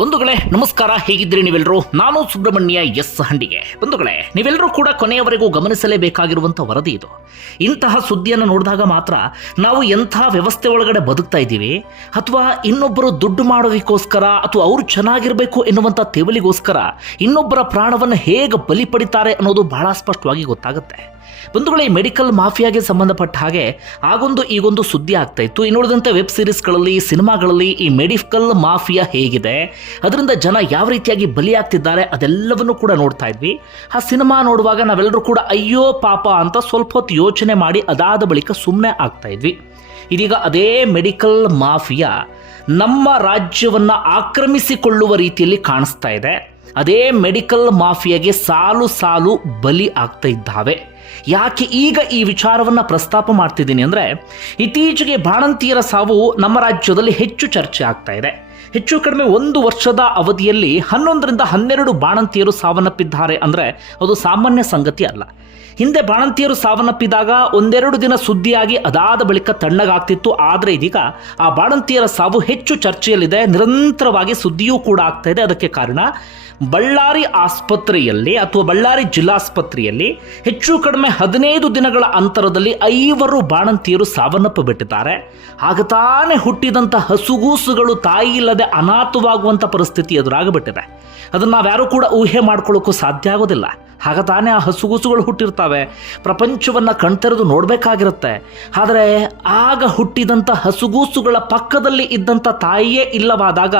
ಬಂಧುಗಳೇ, ನಮಸ್ಕಾರ. ಹೇಗಿದ್ರಿ ನೀವೆಲ್ಲರೂ? ನಾನು ಸುಬ್ರಹ್ಮಣ್ಯ ಎಸ್ ಹಂಡಿಗೆ. ಬಂಧುಗಳೇ, ನೀವೆಲ್ಲರೂ ಕೂಡ ಕೊನೆಯವರೆಗೂ ಗಮನಿಸಲೇಬೇಕಾಗಿರುವಂಥ ವರದಿ ಇದು. ಇಂತಹ ಸುದ್ದಿಯನ್ನು ನೋಡಿದಾಗ ಮಾತ್ರ ನಾವು ಎಂಥ ವ್ಯವಸ್ಥೆ ಒಳಗಡೆ ಬದುಕ್ತಾ ಇದ್ದೀವಿ, ಅಥವಾ ಇನ್ನೊಬ್ಬರು ದುಡ್ಡು ಮಾಡೋದಕ್ಕೋಸ್ಕರ ಅಥವಾ ಅವರು ಚೆನ್ನಾಗಿರಬೇಕು ಎನ್ನುವಂಥ ತೆವಲಿಗೋಸ್ಕರ ಇನ್ನೊಬ್ಬರ ಪ್ರಾಣವನ್ನು ಹೇಗೆ ಬಲಿ ಪಡಿತಾರೆ ಅನ್ನೋದು ಬಹಳ ಸ್ಪಷ್ಟವಾಗಿ ಗೊತ್ತಾಗುತ್ತೆ. ಬಂಧುಗಳೇ ಈ ಮೆಡಿಕಲ್ ಮಾಫಿಯಾಗೆ ಸಂಬಂಧಪಟ್ಟ ಹಾಗೆ ಆಗೊಂದು ಈಗೊಂದು ಸುದ್ದಿ ಆಗ್ತಾ ಇತ್ತು. ಇನ್ನುಳಿದಂತೆ ವೆಬ್ ಸೀರೀಸ್ಗಳಲ್ಲಿ, ಸಿನಿಮಾಗಳಲ್ಲಿ ಈ ಮೆಡಿಕಲ್ ಮಾಫಿಯಾ ಹೇಗಿದೆ? ಅದರಿಂದ ಜನ ಯಾವ ರೀತಿಯಾಗಿ ಬಲಿಯಾಗ್ತಿದ್ದಾರೆ ಅದೆಲ್ಲವನ್ನು ಕೂಡ ನೋಡ್ತಾ ಇದ್ವಿ. ಆ ಸಿನಿಮಾ ನೋಡುವಾಗ ನಾವೆಲ್ಲರೂ ಕೂಡ ಅಯ್ಯೋ ಪಾಪ ಅಂತ ಸ್ವಲ್ಪ ಹೊತ್ತು ಯೋಚನೆ ಮಾಡಿ ಅದಾದ ಬಳಿಕ ಸುಮ್ಮನೆ ಆಗ್ತಾ ಇದ್ವಿ. ಇದೀಗ ಅದೇ ಮೆಡಿಕಲ್ ಮಾಫಿಯಾ ನಮ್ಮ ರಾಜ್ಯವನ್ನು ಆಕ್ರಮಿಸಿಕೊಳ್ಳುವ ರೀತಿಯಲ್ಲಿ ಕಾಣಿಸ್ತಾ ಇದೆ. ಅದೇ ಮೆಡಿಕಲ್ ಮಾಫಿಯಾಗೆ ಸಾಲು ಸಾಲು ಬಲಿ ಆಗ್ತಾ ಇದ್ದಾವೆ. ಯಾಕೆ ಈಗ ಈ ವಿಚಾರವನ್ನು ಪ್ರಸ್ತಾಪ ಮಾಡ್ತಿದ್ದೀನಿ ಅಂದರೆ ಇತ್ತೀಚೆಗೆ ಬಾಣಂತಿಯರ ಸಾವು ನಮ್ಮ ರಾಜ್ಯದಲ್ಲಿ ಹೆಚ್ಚು ಚರ್ಚೆ ಆಗ್ತಾ ಇದೆ. ಹೆಚ್ಚು ಕಡಿಮೆ ಒಂದು ವರ್ಷದ ಅವಧಿಯಲ್ಲಿ ಹನ್ನೊಂದರಿಂದ ಹನ್ನೆರಡು ಬಾಣಂತಿಯರು ಸಾವನ್ನಪ್ಪಿದ್ದಾರೆ ಅಂದರೆ ಅದು ಸಾಮಾನ್ಯ ಸಂಗತಿ ಅಲ್ಲ. ಹಿಂದೆ ಬಾಣಂತಿಯರು ಸಾವನ್ನಪ್ಪಿದಾಗ ಒಂದೆರಡು ದಿನ ಸುದ್ದಿಯಾಗಿ ಅದಾದ ಬಳಿಕ ತಣ್ಣಗಾಗ್ತಿತ್ತು. ಆದರೆ ಇದೀಗ ಆ ಬಾಣಂತಿಯರ ಸಾವು ಹೆಚ್ಚು ಚರ್ಚೆಯಲ್ಲಿದೆ. ನಿರಂತರವಾಗಿ ಸುದ್ದಿಯೂ ಕೂಡ ಆಗ್ತಾ ಇದೆ. ಅದಕ್ಕೆ ಕಾರಣ ಬಳ್ಳಾರಿ ಆಸ್ಪತ್ರೆಯಲ್ಲಿ ಅಥವಾ ಬಳ್ಳಾರಿ ಜಿಲ್ಲಾಸ್ಪತ್ರೆಯಲ್ಲಿ ಹೆಚ್ಚು ಕಡಿಮೆ ಹದಿನೈದು ದಿನಗಳ ಅಂತರದಲ್ಲಿ ಐವರು ಬಾಣಂತಿಯರು ಸಾವನ್ನಪ್ಪಬಿಟ್ಟಿದ್ದಾರೆ ಆಗ ತಾನೇ ಹುಟ್ಟಿದಂಥ ಹಸುಗೂಸುಗಳು ತಾಯಿ ಇಲ್ಲದೆ ಅನಾಥವಾಗುವಂಥ ಪರಿಸ್ಥಿತಿ ಎದುರಾಗಿಬಿಟ್ಟಿದೆ. ಅದನ್ನು ನಾವ್ಯಾರೂ ಕೂಡ ಊಹೆ ಮಾಡ್ಕೊಳ್ಳೋಕ್ಕೂ ಸಾಧ್ಯ ಆಗೋದಿಲ್ಲ. ಆಗ ತಾನೇ ಆ ಹಸುಗೂಸುಗಳು ಹುಟ್ಟಿರ್ತವೆ. ಪ್ರಪಂಚವನ್ನು ಕಣ್ತೆರೆದು ನೋಡಬೇಕಾಗಿರುತ್ತೆ. ಆದರೆ ಆಗ ಹುಟ್ಟಿದಂಥ ಹಸುಗೂಸುಗಳ ಪಕ್ಕದಲ್ಲಿ ಇದ್ದಂಥ ತಾಯಿಯೇ ಇಲ್ಲವಾದಾಗ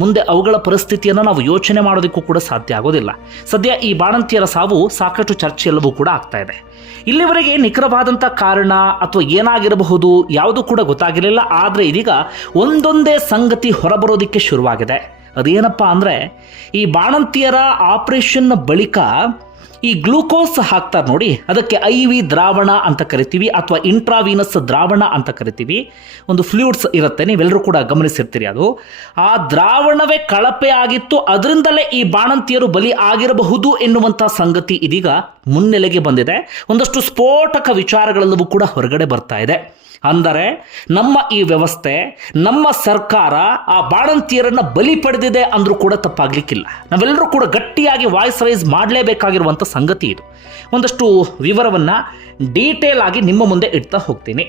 ಮುಂದೆ ಅವುಗಳ ಪರಿಸ್ಥಿತಿಯನ್ನು ನಾವು ಯೋಚನೆ ಮಾಡೋದಕ್ಕೂ ಕೂಡ ಸಾಧ್ಯ ಆಗೋದಿಲ್ಲ. ಸದ್ಯ ಈ ಬಾಣಂತಿಯರ ಸಾವು ಸಾಕಷ್ಟು ಚರ್ಚೆಯಲ್ಲವೂ ಕೂಡ ಆಗ್ತಾ ಇದೆ. ಇಲ್ಲಿವರೆಗೆ ನಿಖರವಾದಂಥ ಕಾರಣ ಅಥವಾ ಏನಾಗಿರಬಹುದು ಯಾವುದು ಕೂಡ ಗೊತ್ತಾಗಿರಲಿಲ್ಲ, ಆದರೆ ಇದೀಗ ಒಂದೊಂದೇ ಸಂಗತಿ ಹೊರಬರೋದಕ್ಕೆ ಶುರುವಾಗಿದೆ. ಅದೇನಪ್ಪ ಅಂದರೆ ಈ ಬಾಣಂತಿಯರ ಆಪರೇಷನ್ ಬಳಿಕ ಈ ಗ್ಲೂಕೋಸ್ ಹಾಕ್ತಾರೆ ನೋಡಿ, ಅದಕ್ಕೆ ಐ ವಿ ದ್ರಾವಣ ಅಂತ ಕರಿತೀವಿ ಅಥವಾ ಇಂಟ್ರಾವೀನಸ್ ದ್ರಾವಣ ಅಂತ ಕರಿತೀವಿ. ಒಂದು ಫ್ಲೂಯಿಡ್ಸ್ ಇರುತ್ತೆ ನೀವೆಲ್ಲರೂ ಕೂಡ ಗಮನಿಸಿರ್ತೀರಿ ಅದು. ಆ ದ್ರಾವಣವೇ ಕಳಪೆ ಆಗಿತ್ತು, ಅದರಿಂದಲೇ ಈ ಬಾಣಂತಿಯರು ಬಲಿ ಆಗಿರಬಹುದು ಎನ್ನುವಂಥ ಸಂಗತಿ ಇದೀಗ ಮುನ್ನೆಲೆಗೆ ಬಂದಿದೆ. ಒಂದಷ್ಟು ಸ್ಫೋಟಕ ವಿಚಾರಗಳೆಲ್ಲವೂ ಕೂಡ ಹೊರಗಡೆ ಬರ್ತಾ ಇದೆ. ಅಂದರೆ ನಮ್ಮ ಈ ವ್ಯವಸ್ಥೆ, ನಮ್ಮ ಸರ್ಕಾರ ಆ ಬಾಣಂತಿಯರನ್ನು ಬಲಿ ಪಡೆದಿದೆ ಅಂದರೂ ಕೂಡ ತಪ್ಪಾಗಲಿಕ್ಕಿಲ್ಲ. ನಾವೆಲ್ಲರೂ ಕೂಡ ಗಟ್ಟಿಯಾಗಿ ವಾಯ್ಸ್ ರೈಸ್ ಮಾಡಲೇಬೇಕಾಗಿರುವಂಥ ಸಂಗತಿ ಇದು. ಒಂದಷ್ಟು ವಿವರವನ್ನು ಡೀಟೇಲ್ ಆಗಿ ನಿಮ್ಮ ಮುಂದೆ ಇಡ್ತಾ ಹೋಗ್ತೀನಿ.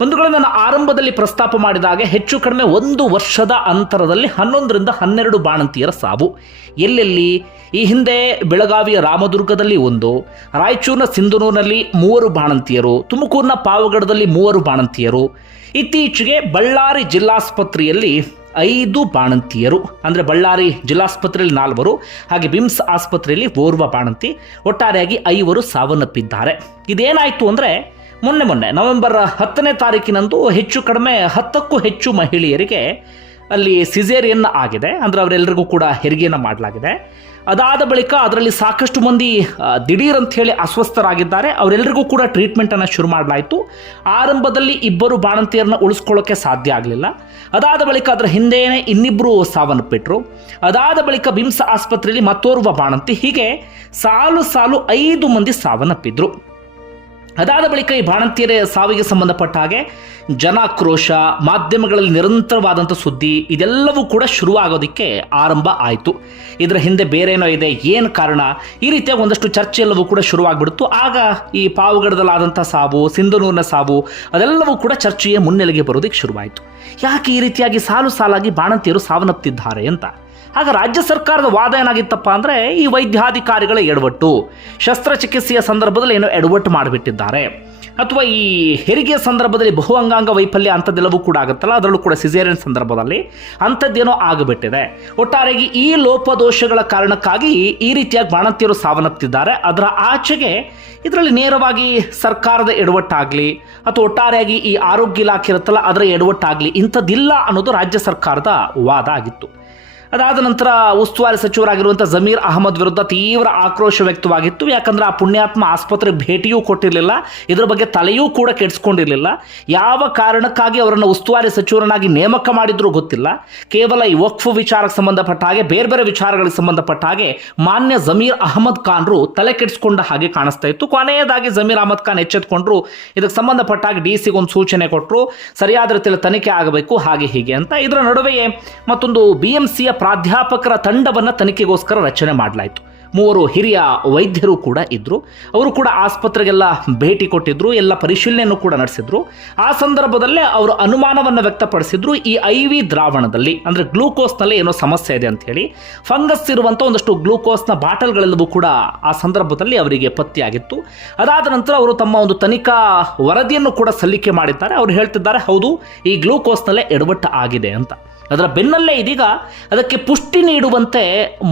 ಬಂಧುಗಳು ನಾನು ಆರಂಭದಲ್ಲಿ ಪ್ರಸ್ತಾಪ ಮಾಡಿದಾಗ ಹೆಚ್ಚು ಕಡಿಮೆ ಒಂದು ವರ್ಷದ ಅಂತರದಲ್ಲಿ ಹನ್ನೊಂದರಿಂದ ಹನ್ನೆರಡು ಬಾಣಂತಿಯರ ಸಾವು. ಎಲ್ಲೆಲ್ಲಿ? ಈ ಹಿಂದೆ ಬೆಳಗಾವಿಯ ರಾಮದುರ್ಗದಲ್ಲಿ ಒಂದು, ರಾಯಚೂರಿನ ಸಿಂಧನೂರಿನಲ್ಲಿ ಮೂವರು ಬಾಣಂತಿಯರು, ತುಮಕೂರಿನ ಪಾವಗಡದಲ್ಲಿ ಮೂವರು ಬಾಣಂತಿಯರು. ಇತ್ತೀಚೆಗೆ ಬಳ್ಳಾರಿ ಜಿಲ್ಲಾಸ್ಪತ್ರೆಯಲ್ಲಿ ಐದು ಬಾಣಂತಿಯರು. ಅಂದರೆ ಬಳ್ಳಾರಿ ಜಿಲ್ಲಾಸ್ಪತ್ರೆಯಲ್ಲಿ ನಾಲ್ವರು, ಹಾಗೆ ಬಿಮ್ಸ್ ಆಸ್ಪತ್ರೆಯಲ್ಲಿ ಓರ್ವ ಬಾಣಂತಿ, ಒಟ್ಟಾರೆಯಾಗಿ ಐವರು ಸಾವನ್ನಪ್ಪಿದ್ದಾರೆ. ಇದೇನಾಯಿತು ಅಂದರೆ ಮೊನ್ನೆ ಮೊನ್ನೆ ನವೆಂಬರ್ ಹತ್ತನೇ ತಾರೀಕಿನಂದು ಹೆಚ್ಚು ಕಡಿಮೆ ಹತ್ತಕ್ಕೂ ಹೆಚ್ಚು ಮಹಿಳೆಯರಿಗೆ ಅಲ್ಲಿ ಸಿಜೇರಿಯನ್ ಆಗಿದೆ. ಅಂದರೆ ಅವರೆಲ್ಲರಿಗೂ ಕೂಡ ಹೆರಿಗೆಯನ್ನು ಮಾಡಲಾಗಿದೆ. ಅದಾದ ಬಳಿಕ ಅದರಲ್ಲಿ ಸಾಕಷ್ಟು ಮಂದಿ ದಿಢೀರ್ ಅಂತ ಹೇಳಿ ಅಸ್ವಸ್ಥರಾಗಿದ್ದಾರೆ. ಅವರೆಲ್ಲರಿಗೂ ಕೂಡ ಟ್ರೀಟ್ಮೆಂಟನ್ನು ಶುರು ಮಾಡಲಾಯಿತು. ಆರಂಭದಲ್ಲಿ ಇಬ್ಬರು ಬಾಣಂತಿಯರನ್ನು ಉಳಿಸ್ಕೊಳ್ಳೋಕ್ಕೆ ಸಾಧ್ಯ ಆಗಲಿಲ್ಲ. ಅದಾದ ಬಳಿಕ ಅದರ ಹಿಂದೆಯೇ ಇನ್ನಿಬ್ಬರು ಸಾವನ್ನಪ್ಪಿಟ್ರು. ಅದಾದ ಬಳಿಕ ಬಿಮ್ಸ್ ಆಸ್ಪತ್ರೆಯಲ್ಲಿ ಮತ್ತೋರ್ವ ಬಾಣಂತಿ. ಹೀಗೆ ಸಾಲು ಸಾಲು ಐದು ಮಂದಿ ಸಾವನ್ನಪ್ಪಿದ್ರು. ಅದಾದ ಬಳಿಕ ಈ ಬಾಣಂತಿಯರ ಸಾವಿಗೆ ಸಂಬಂಧಪಟ್ಟ ಹಾಗೆ ಜನಾಕ್ರೋಶ, ಮಾಧ್ಯಮಗಳಲ್ಲಿ ನಿರಂತರವಾದಂಥ ಸುದ್ದಿ, ಇದೆಲ್ಲವೂ ಕೂಡ ಶುರುವಾಗೋದಕ್ಕೆ ಆರಂಭ ಆಯಿತು. ಇದರ ಹಿಂದೆ ಬೇರೇನೋ ಇದೆ, ಏನು ಕಾರಣ? ಈ ರೀತಿಯ ಒಂದಷ್ಟು ಚರ್ಚೆ ಎಲ್ಲವೂ ಕೂಡ ಶುರುವಾಗ್ಬಿಡ್ತು. ಆಗ ಈ ಪಾವುಗಡದಲ್ಲಾದಂಥ ಸಾವು, ಸಿಂಧನೂರಿನ ಸಾವು, ಅದೆಲ್ಲವೂ ಕೂಡ ಚರ್ಚೆಯ ಮುನ್ನೆಲೆಗೆ ಬರೋದಕ್ಕೆ ಶುರುವಾಯಿತು. ಯಾಕೆ ಈ ರೀತಿಯಾಗಿ ಸಾಲು ಸಾಲಾಗಿ ಬಾಣಂತಿಯರು ಸಾವನ್ನಪ್ಪಿದ್ದಾರೆ ಅಂತ? ಆಗ ರಾಜ್ಯ ಸರ್ಕಾರದ ವಾದ ಏನಾಗಿತ್ತಪ್ಪ ಅಂದರೆ ಈ ವೈದ್ಯಾಧಿಕಾರಿಗಳ ಎಡವಟ್ಟು, ಶಸ್ತ್ರಚಿಕಿತ್ಸೆಯ ಸಂದರ್ಭದಲ್ಲಿ ಏನೋ ಎಡವಟ್ಟು ಮಾಡಿಬಿಟ್ಟಿದ್ದಾರೆ. ಅಥವಾ ಈ ಹೆರಿಗೆಯ ಸಂದರ್ಭದಲ್ಲಿ ಬಹು ಅಂಗಾಂಗ ವೈಫಲ್ಯ ಅಂಥದ್ದೆಲ್ಲವೂ ಕೂಡ ಆಗುತ್ತಲ್ಲ, ಅದರಲ್ಲೂ ಕೂಡ ಸಿಸೇರಿಯನ್ ಸಂದರ್ಭದಲ್ಲಿ ಅಂಥದ್ದೇನೋ ಆಗಿಬಿಟ್ಟಿದೆ. ಒಟ್ಟಾರೆಯಾಗಿ ಈ ಲೋಪದೋಷಗಳ ಕಾರಣಕ್ಕಾಗಿ ಈ ರೀತಿಯಾಗಿ ಬಾಣಂತಿಯರು ಸಾವನ್ನಪ್ಪಿದ್ದಾರೆ ಅದರ ಆಚೆಗೆ ಇದರಲ್ಲಿ ನೇರವಾಗಿ ಸರ್ಕಾರದ ಎಡವಟ್ಟಾಗಲಿ, ಅಥವಾ ಒಟ್ಟಾರೆಯಾಗಿ ಈ ಆರೋಗ್ಯ ಇಲಾಖೆ ಇರುತ್ತಲ್ಲ, ಅದರ ಎಡವಟ್ಟಾಗಲಿ ಇಂಥದ್ದಿಲ್ಲ ಅನ್ನೋದು ರಾಜ್ಯ ಸರ್ಕಾರದ ವಾದ ಆಗಿತ್ತು. ಅದಾದ ನಂತರ ಉಸ್ತುವಾರಿ ಸಚಿವರಾಗಿರುವಂಥ ಜಮೀರ್ ಅಹಮದ್ ವಿರುದ್ಧ ತೀವ್ರ ಆಕ್ರೋಶ ವ್ಯಕ್ತವಾಗಿತ್ತು. ಯಾಕಂದ್ರೆ ಆ ಪುಣ್ಯಾತ್ಮ ಆಸ್ಪತ್ರೆಗೆ ಭೇಟಿಯೂ ಕೊಟ್ಟಿರಲಿಲ್ಲ. ಇದರ ಬಗ್ಗೆ ತಲೆಯೂ ಕೂಡ ಕೆಡಿಸ್ಕೊಂಡಿರಲಿಲ್ಲ. ಯಾವ ಕಾರಣಕ್ಕಾಗಿ ಅವರನ್ನು ಉಸ್ತುವಾರಿ ಸಚಿವರನ್ನಾಗಿ ನೇಮಕ ಮಾಡಿದ್ರೂ ಗೊತ್ತಿಲ್ಲ. ಕೇವಲ ಈ ವಕ್ಫ್ ವಿಚಾರಕ್ಕೆ ಸಂಬಂಧಪಟ್ಟ ಹಾಗೆ, ಬೇರೆ ಬೇರೆ ವಿಚಾರಗಳಿಗೆ ಸಂಬಂಧಪಟ್ಟ ಹಾಗೆ ಮಾನ್ಯ ಜಮೀರ್ ಅಹಮದ್ ಖಾನ್ರು ತಲೆ ಕೆಡಿಸ್ಕೊಂಡ ಹಾಗೆ ಕಾಣಿಸ್ತಾ ಇತ್ತು. ಕೊನೆಯದಾಗಿ ಜಮೀರ್ ಅಹಮದ್ ಖಾನ್ ಎಚ್ಚೆತ್ಕೊಂಡ್ರು. ಇದಕ್ಕೆ ಸಂಬಂಧಪಟ್ಟ ಹಾಗೆ ಡಿ ಸಿಗೆ ಒಂದು ಸೂಚನೆ ಕೊಟ್ಟರು ಸರಿಯಾದ ರೀತಿಯಲ್ಲಿ ತನಿಖೆ ಆಗಬೇಕು, ಹಾಗೆ ಹೀಗೆ ಅಂತ. ಇದರ ನಡುವೆಯೇ ಮತ್ತೊಂದು ಬಿ ಎಂ ಸಿಯ ಪ್ರಾಧ್ಯಾಪಕರ ತಂಡವನ್ನು ತನಿಖೆಗೋಸ್ಕರ ರಚನೆ ಮಾಡಲಾಯಿತು. ಮೂವರು ಹಿರಿಯ ವೈದ್ಯರು ಕೂಡ ಇದ್ದರು ಅವರು ಕೂಡ ಆಸ್ಪತ್ರೆಗೆಲ್ಲ ಭೇಟಿ ಕೊಟ್ಟಿದ್ದರು ಎಲ್ಲ ಪರಿಶೀಲನೆಯನ್ನು ಕೂಡ ನಡೆಸಿದ್ರು. ಆ ಸಂದರ್ಭದಲ್ಲೇ ಅವರು ಅನುಮಾನವನ್ನು ವ್ಯಕ್ತಪಡಿಸಿದ್ರು, ಈ ಐ ವಿ ದ್ರಾವಣದಲ್ಲಿ, ಅಂದರೆ ಗ್ಲೂಕೋಸ್ನಲ್ಲಿ ಏನೋ ಸಮಸ್ಯೆ ಇದೆ ಅಂತ ಹೇಳಿ. ಫಂಗಸ್ ಇರುವಂಥ ಒಂದಷ್ಟು ಗ್ಲೂಕೋಸ್ನ ಬಾಟಲ್ಗಳೆಲ್ಲವೂ ಕೂಡ ಆ ಸಂದರ್ಭದಲ್ಲಿ ಅವರಿಗೆ ಪತ್ತೆಯಾಗಿತ್ತು. ಅದಾದ ನಂತರ ಅವರು ತಮ್ಮ ಒಂದು ತನಿಖಾ ವರದಿಯನ್ನು ಕೂಡ ಸಲ್ಲಿಕೆ ಮಾಡಿದ್ದಾರೆ. ಅವರು ಹೇಳ್ತಿದ್ದಾರೆ, ಹೌದು, ಈ ಗ್ಲೂಕೋಸ್ನಲ್ಲೇ ಎಡವಟ್ಟು ಆಗಿದೆ ಅಂತ. ಅದರ ಬೆನ್ನಲ್ಲೇ ಇದೀಗ ಅದಕ್ಕೆ ಪುಷ್ಟಿ ನೀಡುವಂತೆ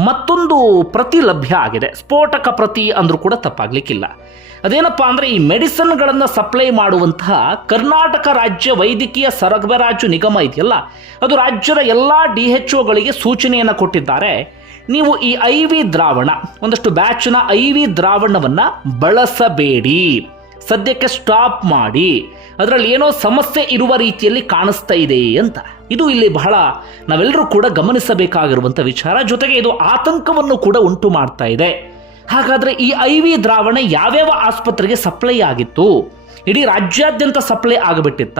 ಮತ್ತೊಂದು ಪ್ರತಿ ಲಭ್ಯ ಆಗಿದೆ. ಸ್ಫೋಟಕ ಪ್ರತಿ ಅಂದರೂ ಕೂಡ ತಪ್ಪಾಗಲಿಕ್ಕಿಲ್ಲ. ಅದೇನಪ್ಪ ಅಂದರೆ ಈ ಮೆಡಿಸನ್ಗಳನ್ನು ಸಪ್ಲೈ ಮಾಡುವಂತಹ ಕರ್ನಾಟಕ ರಾಜ್ಯ ವೈದ್ಯಕೀಯ ಸರಬರಾಜು ನಿಗಮ ಇದೆಯಲ್ಲ, ಅದು ರಾಜ್ಯದ ಎಲ್ಲ ಡಿ ಎಚ್ ಒಗಳಿಗೆ ಸೂಚನೆಯನ್ನು ಕೊಟ್ಟಿದ್ದಾರೆ. ನೀವು ಈ ಐ ವಿ ದ್ರಾವಣ, ಒಂದಷ್ಟು ಬ್ಯಾಚ್ನ ಐ ವಿ ದ್ರಾವಣವನ್ನು ಬಳಸಬೇಡಿ. ಸದ್ಯಕ್ಕೆ ಸ್ಟಾಪ್ ಮಾಡಿ. ಅದರಲ್ಲಿ ಏನೋ ಸಮಸ್ಯೆ ಇರುವ ರೀತಿಯಲ್ಲಿ ಕಾಣಿಸ್ತಾ ಇದೆ ಅಂತ. ಇದು ಇಲ್ಲಿ ಬಹಳ ನಾವೆಲ್ಲರೂ ಕೂಡ ಗಮನಿಸಬೇಕಾಗಿರುವಂಥ ವಿಚಾರ. ಜೊತೆಗೆ ಇದು ಆತಂಕವನ್ನು ಕೂಡ ಉಂಟು ಮಾಡ್ತಾ ಇದೆ. ಹಾಗಾದರೆ ಈ ಐ ವಿ ದ್ರಾವಣ ಯಾವ್ಯಾವ ಆಸ್ಪತ್ರೆಗೆ ಸಪ್ಲೈ ಆಗಿತ್ತು? ಇಡೀ ರಾಜ್ಯಾದ್ಯಂತ ಸಪ್ಲೈ ಆಗಿಬಿಟ್ಟಿತ್ತ.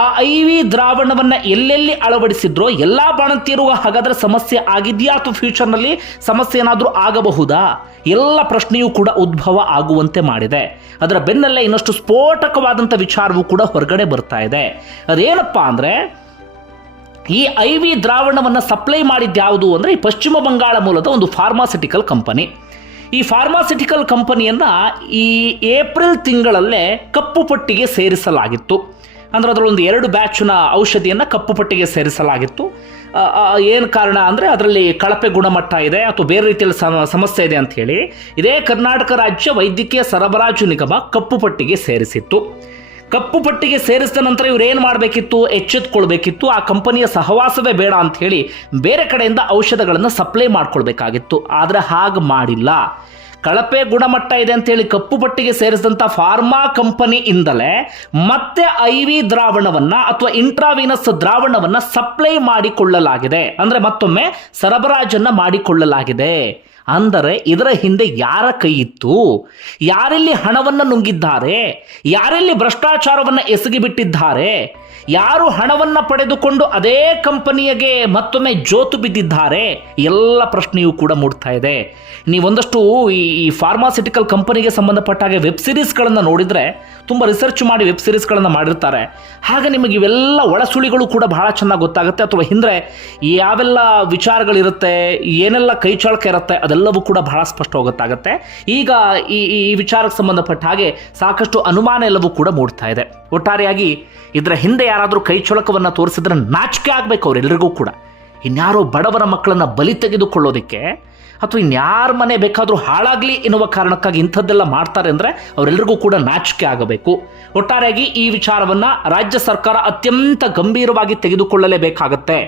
ಆ ಐ ವಿ ದ್ರಾವಣವನ್ನು ಎಲ್ಲೆಲ್ಲಿ ಅಳವಡಿಸಿದ್ರೋ ಎಲ್ಲ ಬಾಣಂತಿಯರು ಹಾಗಾದರೆ ಸಮಸ್ಯೆ ಆಗಿದೆಯಾ ಅಥವಾ ಫ್ಯೂಚರ್ನಲ್ಲಿ ಸಮಸ್ಯೆ ಏನಾದರೂ ಆಗಬಹುದಾ? ಎಲ್ಲ ಪ್ರಶ್ನೆಯೂ ಕೂಡ ಉದ್ಭವ ಆಗುವಂತೆ ಮಾಡಿದೆ. ಅದರ ಬೆನ್ನಲ್ಲೇ ಇನ್ನಷ್ಟು ಸ್ಫೋಟಕವಾದಂಥ ವಿಚಾರವೂ ಕೂಡ ಹೊರಗಡೆ ಬರ್ತಾ ಇದೆ. ಅದೇನಪ್ಪ ಅಂದರೆ, ಈ ಐ ವಿ ದ್ರಾವಣವನ್ನು ಸಪ್ಲೈ ಮಾಡಿದ್ಯಾವುದು ಅಂದರೆ ಈ ಪಶ್ಚಿಮ ಬಂಗಾಳ ಮೂಲದ ಒಂದು ಫಾರ್ಮಾಸ್ಯುಟಿಕಲ್ ಕಂಪನಿ ಈ ಫಾರ್ಮಾಸಿಟಿಕಲ್ ಕಂಪನಿಯನ್ನು ಈ ಏಪ್ರಿಲ್ ತಿಂಗಳಲ್ಲೇ ಕಪ್ಪು ಪಟ್ಟಿಗೆ ಸೇರಿಸಲಾಗಿತ್ತು. ಅಂದರೆ ಅದರಲ್ಲೊಂದು ಎರಡು ಬ್ಯಾಚ್ನ ಔಷಧಿಯನ್ನು ಕಪ್ಪು ಪಟ್ಟಿಗೆ ಸೇರಿಸಲಾಗಿತ್ತು. ಏನು ಕಾರಣ ಅಂದರೆ ಅದರಲ್ಲಿ ಕಳಪೆ ಗುಣಮಟ್ಟ ಇದೆ, ಅಥವಾ ಬೇರೆ ರೀತಿಯಲ್ಲಿ ಸಮ- ಸಮಸ್ಯೆ ಇದೆ ಅಂತ ಹೇಳಿ, ಇದೇ ಕರ್ನಾಟಕ ರಾಜ್ಯ ವೈದ್ಯಕೀಯ ಸರಬರಾಜು ನಿಗಮ ಕಪ್ಪು ಪಟ್ಟಿಗೆ ಸೇರಿಸಿತ್ತು. ಕಪ್ಪು ಪಟ್ಟಿಗೆ ಸೇರಿಸಿದ ನಂತರ ಇವ್ರು ಏನು ಮಾಡಬೇಕಿತ್ತು? ಎಚ್ಚೆತ್ಕೊಳ್ಬೇಕಿತ್ತು. ಆ ಕಂಪನಿಯ ಸಹವಾಸವೇ ಬೇಡ ಅಂತ ಹೇಳಿ ಬೇರೆ ಕಡೆಯಿಂದ ಔಷಧಗಳನ್ನು ಸಪ್ಲೈ ಮಾಡ್ಕೊಳ್ಬೇಕಾಗಿತ್ತು. ಆದರೆ ಹಾಗೆ ಮಾಡಿಲ್ಲ. ಕಳಪೆ ಗುಣಮಟ್ಟ ಇದೆ ಅಂತೇಳಿ ಕಪ್ಪು ಪಟ್ಟಿಗೆ ಸೇರಿಸಿದಂಥ ಫಾರ್ಮಾ ಕಂಪನಿಯಿಂದಲೇ ಮತ್ತೆ ಐ ವಿ ದ್ರಾವಣವನ್ನು ಅಥವಾ ಇಂಟ್ರಾವಿನಸ್ ದ್ರಾವಣವನ್ನು ಸಪ್ಲೈ ಮಾಡಿಕೊಳ್ಳಲಾಗಿದೆ. ಅಂದರೆ ಮತ್ತೊಮ್ಮೆ ಸರಬರಾಜನ್ನು ಮಾಡಿಕೊಳ್ಳಲಾಗಿದೆ. ಅಂದರೆ ಇದರ ಹಿಂದೆ ಯಾರ ಕೈ ಇತ್ತು? ಯಾರೆಲ್ಲಿ ಹಣವನ್ನು ನುಂಗಿದ್ದಾರೆ? ಯಾರೆಲ್ಲಿ ಭ್ರಷ್ಟಾಚಾರವನ್ನು ಎಸಗಿಬಿಟ್ಟಿದ್ದಾರೆ? ಯಾರು ಹಣವನ್ನು ಪಡೆದುಕೊಂಡು ಅದೇ ಕಂಪನಿಯಗೆ ಮತ್ತೊಮ್ಮೆ ಜೋತು ಬಿದ್ದಿದ್ದಾರೆ? ಎಲ್ಲ ಪ್ರಶ್ನೆಯೂ ಕೂಡ ಮೂಡ್ತಾ ಇದೆ. ನೀವೊಂದಷ್ಟು ಈ ಈ ಫಾರ್ಮಾಸಿಟಿಕಲ್ ಕಂಪನಿಗೆ ಸಂಬಂಧಪಟ್ಟ ಹಾಗೆ ವೆಬ್ ಸಿರೀಸ್ಗಳನ್ನು ನೋಡಿದರೆ ತುಂಬ ರಿಸರ್ಚ್ ಮಾಡಿ ವೆಬ್ ಸಿರೀಸ್ಗಳನ್ನು ಮಾಡಿರ್ತಾರೆ. ಹಾಗೆ ನಿಮಗೆ ಇವೆಲ್ಲ ಒಳಸುಳಿಗಳು ಕೂಡ ಬಹಳ ಚೆನ್ನಾಗಿ ಗೊತ್ತಾಗುತ್ತೆ. ಅಥವಾ ಹಿಂದೆ ಯಾವೆಲ್ಲ ವಿಚಾರಗಳಿರುತ್ತೆ, ಏನೆಲ್ಲ ಕೈ ಚಳಕ ಇರುತ್ತೆ, ಅದೆಲ್ಲವೂ ಕೂಡ ಬಹಳ ಸ್ಪಷ್ಟ ಹೋಗುತ್ತಾಗುತ್ತೆ ಈಗ ಈ ಈ ವಿಚಾರಕ್ಕೆ ಸಂಬಂಧಪಟ್ಟ ಹಾಗೆ ಸಾಕಷ್ಟು ಅನುಮಾನ ಎಲ್ಲವೂ ಕೂಡ ಮೂಡ್ತಾ ಇದೆ. ಒಟ್ಟಾರೆಯಾಗಿ ಇದರ ಹಿಂದೆ ಯಾರಾದರೂ ಕೈ ಚಳಕವನ್ನು ತೋರಿಸಿದ್ರೆ ನಾಚಿಕೆ ಆಗಬೇಕು ಅವರೆಲ್ಲರಿಗೂ ಕೂಡ. ಇನ್ಯಾರೋ ಬಡವರ ಮಕ್ಕಳನ್ನು ಬಲಿ ತೆಗೆದುಕೊಳ್ಳೋದಕ್ಕೆ ಅಥವಾ ಇನ್ಯಾರ ಮನೆ ಬೇಕಾದರೂ ಹಾಳಾಗಲಿ ಎನ್ನುವ ಕಾರಣಕ್ಕಾಗಿ ಇಂಥದ್ದೆಲ್ಲ ಮಾಡ್ತಾರೆ ಅಂದರೆ ಅವರೆಲ್ಲರಿಗೂ ಕೂಡ ನಾಚಿಕೆ ಆಗಬೇಕು. ಒಟ್ಟಾರೆಯಾಗಿ ಈ ವಿಚಾರವನ್ನು ರಾಜ್ಯ ಸರ್ಕಾರ ಅತ್ಯಂತ ಗಂಭೀರವಾಗಿ ತೆಗೆದುಕೊಳ್ಳಲೇಬೇಕಾಗತ್ತೆ.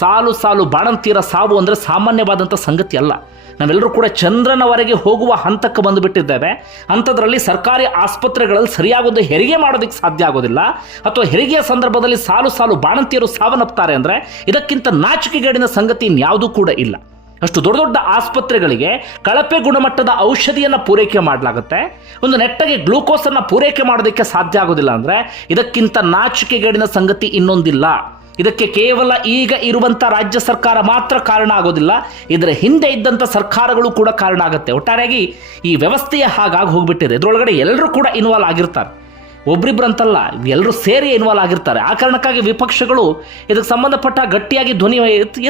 ಸಾಲು ಸಾಲು ಬಾಣಂತೀರ ಸಾವು ಅಂದರೆ ಸಾಮಾನ್ಯವಾದಂಥ ಸಂಗತಿ ಅಲ್ಲ. ನಾವೆಲ್ಲರೂ ಕೂಡ ಚಂದ್ರನವರೆಗೆ ಹೋಗುವ ಹಂತಕ್ಕೆ ಬಂದುಬಿಟ್ಟಿದ್ದೇವೆ. ಅಂಥದ್ರಲ್ಲಿ ಸರ್ಕಾರಿ ಆಸ್ಪತ್ರೆಗಳಲ್ಲಿ ಸರಿಯಾಗೋದು ಹೆರಿಗೆ ಮಾಡೋದಕ್ಕೆ ಸಾಧ್ಯ ಆಗೋದಿಲ್ಲ. ಅಥವಾ ಹೆರಿಗೆಯ ಸಂದರ್ಭದಲ್ಲಿ ಸಾಲು ಸಾಲು ಬಾಣಂತಿಯರು ಸಾವನ್ನಪ್ತಾರೆ ಅಂದರೆ ಇದಕ್ಕಿಂತ ನಾಚಿಕೆಗೇಡಿನ ಸಂಗತಿ ಇನ್ಯಾವುದೂ ಕೂಡ ಇಲ್ಲ. ಅಷ್ಟು ದೊಡ್ಡ ದೊಡ್ಡ ಆಸ್ಪತ್ರೆಗಳಿಗೆ ಕಳಪೆ ಗುಣಮಟ್ಟದ ಔಷಧಿಯನ್ನು ಪೂರೈಕೆ ಮಾಡಲಾಗುತ್ತೆ. ಒಂದು ನೆಟ್ಟಗೆ ಗ್ಲೂಕೋಸನ್ನು ಪೂರೈಕೆ ಮಾಡೋದಕ್ಕೆ ಸಾಧ್ಯ ಆಗೋದಿಲ್ಲ ಅಂದರೆ ಇದಕ್ಕಿಂತ ನಾಚಿಕೆಗೇಡಿನ ಸಂಗತಿ ಇನ್ನೊಂದಿಲ್ಲ. ಇದಕ್ಕೆ ಕೇವಲ ಈಗ ಇರುವಂಥ ರಾಜ್ಯ ಸರ್ಕಾರ ಮಾತ್ರ ಕಾರಣ ಆಗೋದಿಲ್ಲ. ಇದರ ಹಿಂದೆ ಇದ್ದಂಥ ಸರ್ಕಾರಗಳು ಕೂಡ ಕಾರಣ ಆಗುತ್ತೆ. ಒಟ್ಟಾರೆಯಾಗಿ ಈ ವ್ಯವಸ್ಥೆಯ ಹಾಗಾಗಿ ಹೋಗ್ಬಿಟ್ಟಿದೆ. ಇದರೊಳಗಡೆ ಎಲ್ಲರೂ ಕೂಡ ಇನ್ವಾಲ್ವ್ ಆಗಿರ್ತಾರೆ. ಒಬ್ರಿಬ್ರಂತಲ್ಲ, ಎಲ್ಲರೂ ಸೇರಿ ಇನ್ವಾಲ್ವ್ ಆಗಿರ್ತಾರೆ. ಆ ಕಾರಣಕ್ಕಾಗಿ ವಿಪಕ್ಷಗಳು ಇದಕ್ಕೆ ಸಂಬಂಧಪಟ್ಟ ಗಟ್ಟಿಯಾಗಿ ಧ್ವನಿ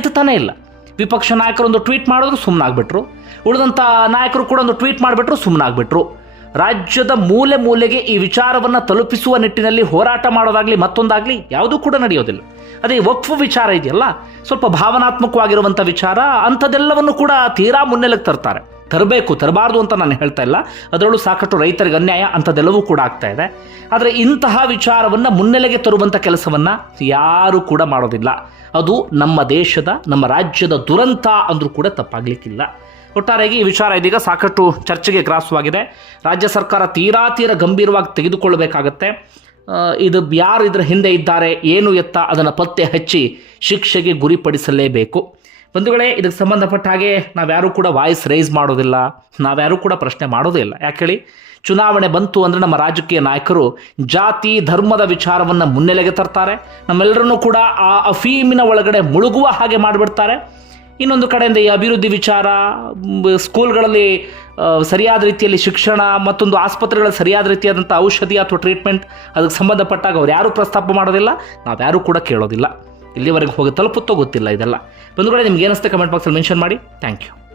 ಎತ್ತಾನೇ ಇಲ್ಲ. ವಿಪಕ್ಷ ನಾಯಕರು ಒಂದು ಟ್ವೀಟ್ ಮಾಡಿದ್ರು ಸುಮ್ಮನಾಗ್ಬಿಟ್ರು ಉಳಿದಂಥ ನಾಯಕರು ಕೂಡ ಒಂದು ಟ್ವೀಟ್ ಮಾಡಿಬಿಟ್ರು ಸುಮ್ಮನಾಗ್ಬಿಟ್ರು ರಾಜ್ಯದ ಮೂಲೆ ಮೂಲೆಗೆ ಈ ವಿಚಾರವನ್ನು ತಲುಪಿಸುವ ನಿಟ್ಟಿನಲ್ಲಿ ಹೋರಾಟ ಮಾಡೋದಾಗಲಿ ಮತ್ತೊಂದಾಗಲಿ ಯಾವುದೂ ಕೂಡ ನಡೆಯೋದಿಲ್ಲ. ಅದೇ ವಕ್ಫ್ ವಿಚಾರ ಇದೆಯಲ್ಲ, ಸ್ವಲ್ಪ ಭಾವನಾತ್ಮಕವಾಗಿರುವಂಥ ವಿಚಾರ, ಅಂಥದ್ದೆಲ್ಲವನ್ನು ಕೂಡ ತೀರಾ ಮುನ್ನೆಲೆಗೆ ತರ್ತಾರೆ. ತರಬೇಕು, ತರಬಾರ್ದು ಅಂತ ನಾನು ಹೇಳ್ತಾ ಇಲ್ಲ. ಅದರಲ್ಲೂ ಸಾಕಷ್ಟು ರೈತರಿಗೆ ಅನ್ಯಾಯ ಅಂಥದ್ದೆಲ್ಲವೂ ಕೂಡ ಆಗ್ತಾ ಇದೆ. ಆದರೆ ಇಂತಹ ವಿಚಾರವನ್ನು ಮುನ್ನೆಲೆಗೆ ತರುವಂಥ ಕೆಲಸವನ್ನು ಯಾರೂ ಕೂಡ ಮಾಡೋದಿಲ್ಲ. ಅದು ನಮ್ಮ ದೇಶದ, ನಮ್ಮ ರಾಜ್ಯದ ದುರಂತ ಅಂದರೂ ಕೂಡ ತಪ್ಪಾಗಲಿಕ್ಕಿಲ್ಲ. ಒಟ್ಟಾರೆಯಾಗಿ ಈ ವಿಚಾರ ಇದೀಗ ಸಾಕಷ್ಟು ಚರ್ಚೆಗೆ ಗ್ರಾಸವಾಗಿದೆ. ರಾಜ್ಯ ಸರ್ಕಾರ ತೀರಾ ತೀರ ಗಂಭೀರವಾಗಿ ತೆಗೆದುಕೊಳ್ಳಬೇಕಾಗತ್ತೆ. ಇದು ಯಾರು ಇದರ ಹಿಂದೆ ಇದ್ದಾರೆ, ಏನು ಎತ್ತ ಅದನ್ನು ಪತ್ತೆ ಹಚ್ಚಿ ಶಿಕ್ಷೆಗೆ ಗುರಿಪಡಿಸಲೇಬೇಕು. ಬಂಧುಗಳೇ, ಇದಕ್ಕೆ ಸಂಬಂಧಪಟ್ಟ ಹಾಗೆ ನಾವ್ಯಾರೂ ಕೂಡ ವಾಯ್ಸ್ ರೈಸ್ ಮಾಡೋದಿಲ್ಲ. ನಾವ್ಯಾರೂ ಕೂಡ ಪ್ರಶ್ನೆ ಮಾಡೋದೇ ಇಲ್ಲ. ಯಾಕೆ ಹೇಳಿ? ಚುನಾವಣೆ ಬಂತು ಅಂದರೆ ನಮ್ಮ ರಾಜಕೀಯ ನಾಯಕರು ಜಾತಿ, ಧರ್ಮದ ವಿಚಾರವನ್ನು ಮುನ್ನೆಲೆಗೆ ತರ್ತಾರೆ. ನಮ್ಮೆಲ್ಲರನ್ನೂ ಕೂಡ ಆ ಅಫೀಮಿನ ಒಳಗಡೆ ಮುಳುಗುವ ಹಾಗೆ ಮಾಡಿಬಿಡ್ತಾರೆ. ಇನ್ನೊಂದು ಕಡೆಯಿಂದ ಈ ಅಭಿವೃದ್ಧಿ ವಿಚಾರ ಸ್ಕೂಲ್ಗಳಲ್ಲಿ ಸರಿಯಾದ ರೀತಿಯಲ್ಲಿ ಶಿಕ್ಷಣ, ಮತ್ತೊಂದು ಆಸ್ಪತ್ರೆಗಳ ಸರಿಯಾದ ರೀತಿಯಾದಂಥ ಔಷಧಿ ಅಥವಾ ಟ್ರೀಟ್ಮೆಂಟ್ ಅದಕ್ಕೆ ಸಂಬಂಧಪಟ್ಟಾಗ ಅವ್ರು ಯಾರೂ ಪ್ರಸ್ತಾಪ ಮಾಡೋದಿಲ್ಲ. ನಾವು ಯಾರೂ ಕೂಡ ಕೇಳೋದಿಲ್ಲ. ಇಲ್ಲಿವರೆಗೆ ಹೋಗಿ ತಲುಪುತ್ತೋ ಗೊತ್ತಿಲ್ಲ ಇದೆಲ್ಲ. ಬಂಧುಗಳೇ ನಿಮ್ಗೆ ಏನಿಸುತ್ತೆ ಕಮೆಂಟ್ ಬಾಕ್ಸಲ್ಲಿ ಮೆನ್ಷನ್ ಮಾಡಿ. Thank you